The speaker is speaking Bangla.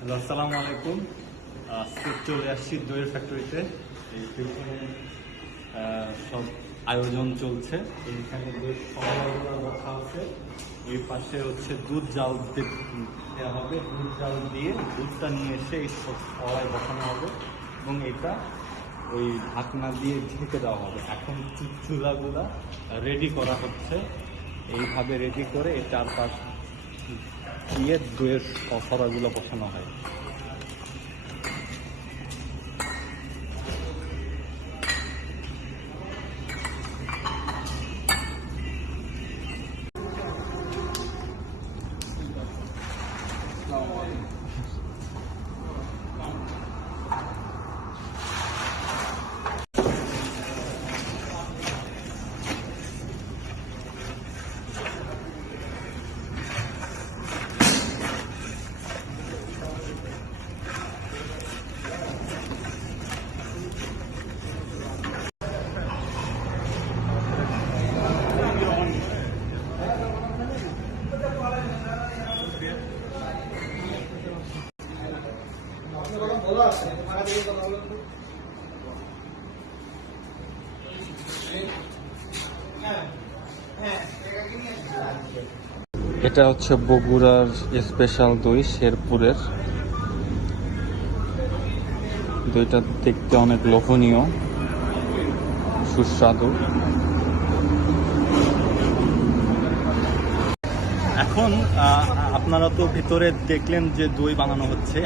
হ্যালো, আসসালামু আলাইকুম। আজকে চলে আসছি দইয়ের ফ্যাক্টরিতে। এই পেছনে সব আয়োজন চলছে। এইখানে দই সংগ্রহ রাখা আছে। এই পাশে হচ্ছে দুধ জাল দেওয়া হবে। দুধ জাল দিয়ে দুধটা নিয়ে এসে এই সবাই বসানো হবে এবং এটা ওই ঢাকনা দিয়ে ঢেকে দেওয়া হবে। এখন চুলাগুলা রেডি করা হচ্ছে। এইভাবে রেডি করে এই চারপাশ দিয়ে দইয়ের সরাগুলো বসানো হয়। এটা হচ্ছে বগুড়ার স্পেশাল দই, শেরপুরের। দইটা দেখতে অনেক লোভনীয়, সুস্বাদু। এখন আপনারা তো ভিতরে দেখলেন যে দই বানানো হচ্ছে।